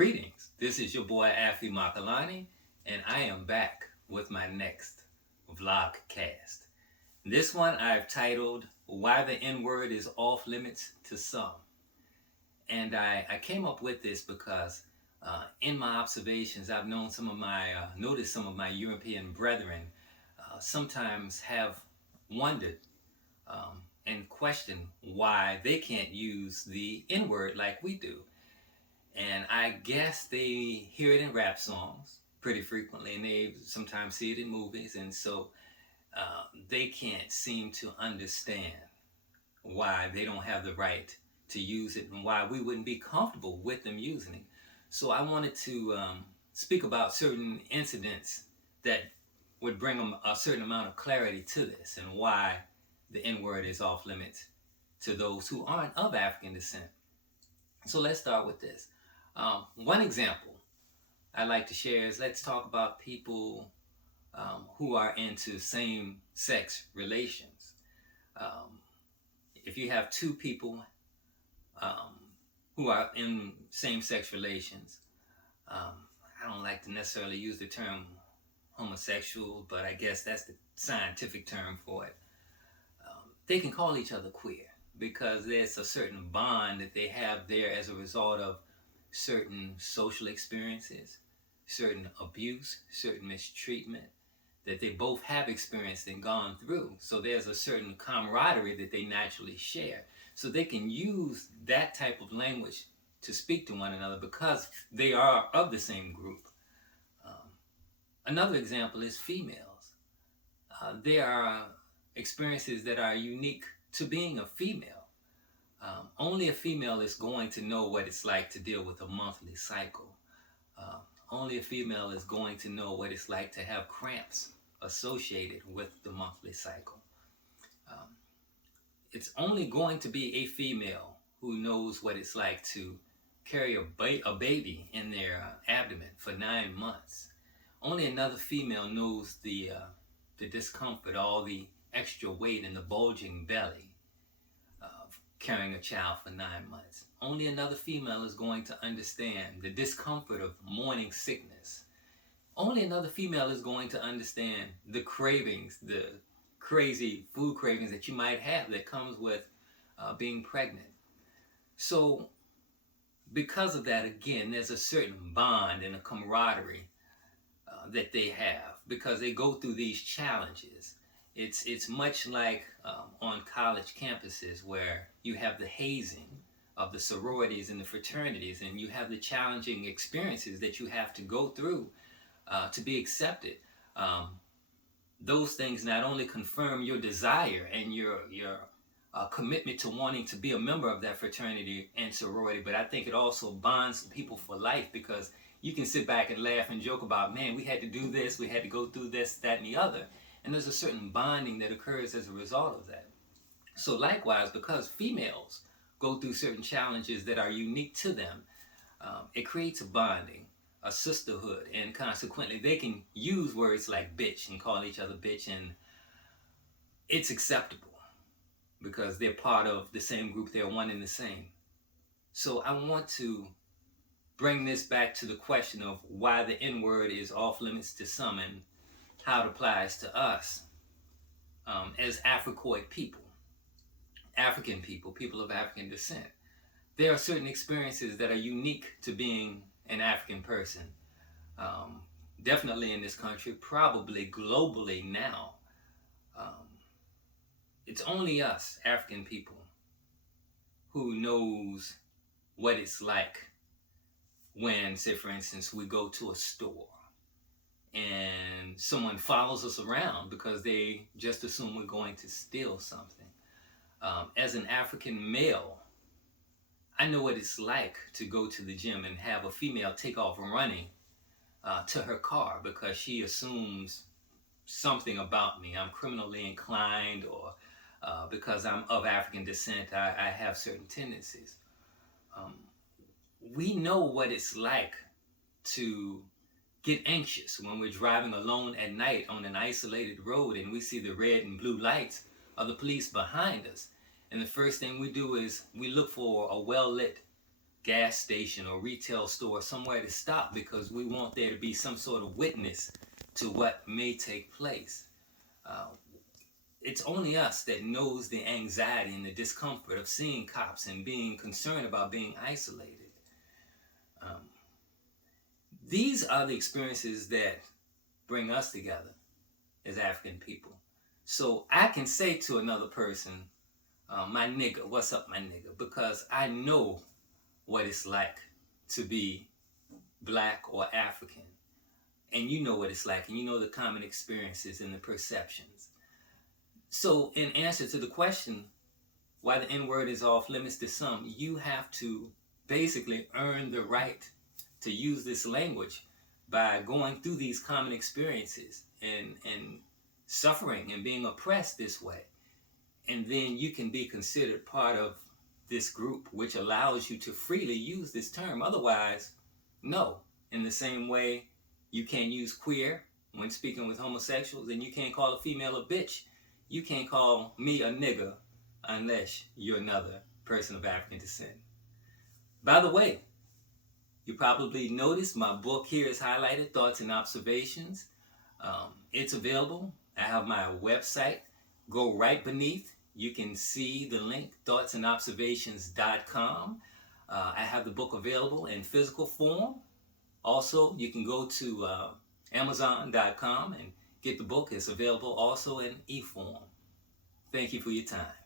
Greetings. This is your boy Afi Makalani, and I am back with my next vlogcast. This one I've titled Why the N Word is Off Limits to Some. And I came up with this because in my observations, I've known noticed some of my European brethren sometimes have wondered and questioned why they can't use the N word like we do. And I guess they hear it in rap songs pretty frequently, and they sometimes see it in movies, and so they can't seem to understand why they don't have the right to use it and why we wouldn't be comfortable with them using it. So I wanted to speak about certain incidents that would bring them a certain amount of clarity to this and why the N-word is off limits to those who aren't of African descent. So let's start with this. One example I'd like to share is let's talk about people who are into same-sex relations. If you have two people who are in same-sex relations, I don't like to necessarily use the term homosexual, but I guess that's the scientific term for it. They can call each other queer because there's a certain bond that they have there as a result of certain social experiences, certain abuse, certain mistreatment that they both have experienced and gone through. So there's a certain camaraderie that they naturally share. So they can use that type of language to speak to one another because they are of the same group. Another example is females. There are experiences that are unique to being a female. Only a female is going to know what it's like to deal with a monthly cycle. Only a female is going to know what it's like to have cramps associated with the monthly cycle. It's only going to be a female who knows what it's like to carry a baby in their abdomen for 9 months. Only another female knows the discomfort, all the extra weight and the bulging belly of carrying a child for 9 months. Only another female is going to understand the discomfort of morning sickness. Only another female is going to understand the cravings, the crazy food cravings that you might have that comes with being pregnant. So because of that, again, there's a certain bond and a camaraderie that they have because they go through these challenges. It's much like on college campuses where you have the hazing of the sororities and the fraternities, and you have the challenging experiences that you have to go through to be accepted. Those things not only confirm your desire and your commitment to wanting to be a member of that fraternity and sorority, but I think it also bonds people for life because you can sit back and laugh and joke about, man, we had to do this, we had to go through this, that, and the other. And there's a certain bonding that occurs as a result of that. So likewise, because females go through certain challenges that are unique to them, it creates a bonding, a sisterhood, and consequently they can use words like bitch and call each other bitch, and it's acceptable because they're part of the same group, they're one and the same. So I want to bring this back to the question of why the N-word is off limits to some and how it applies to us as Africoid people, African people, people of African descent. There are certain experiences that are unique to being an African person. Definitely in this country, probably globally now. It's only us, African people, who knows what it's like when, say for instance, we go to a store and someone follows us around because they just assume we're going to steal something. As an African male, I know what it's like to go to the gym and have a female take off running to her car because she assumes something about me. I'm criminally inclined, or because I'm of African descent, I have certain tendencies. We know what it's like to get anxious when we're driving alone at night on an isolated road and we see the red and blue lights of the police behind us. And the first thing we do is we look for a well-lit gas station or retail store somewhere to stop because we want there to be some sort of witness to what may take place. Uh, it's only us that knows the anxiety and the discomfort of seeing cops and being concerned about being isolated. Um, these are the experiences that bring us together as African people. So I can say to another person, my nigga, what's up, my nigga? Because I know what it's like to be black or African. And you know what it's like, and you know the common experiences and the perceptions. So, in answer to the question, why the N word is off limits to some, you have to basically earn the right to use this language by going through these common experiences and suffering and being oppressed this way. And then you can be considered part of this group, which allows you to freely use this term. Otherwise, no. In the same way, you can't use queer when speaking with homosexuals, and you can't call a female a bitch. You can't call me a nigga unless you're another person of African descent. By the way, you probably noticed my book here is highlighted, Thoughts and Observations. It's available. I have my website. Go right beneath. You can see the link, thoughtsandobservations.com. I have the book available in physical form. Also, you can go to Amazon.com and get the book. It's available also in e-form. Thank you for your time.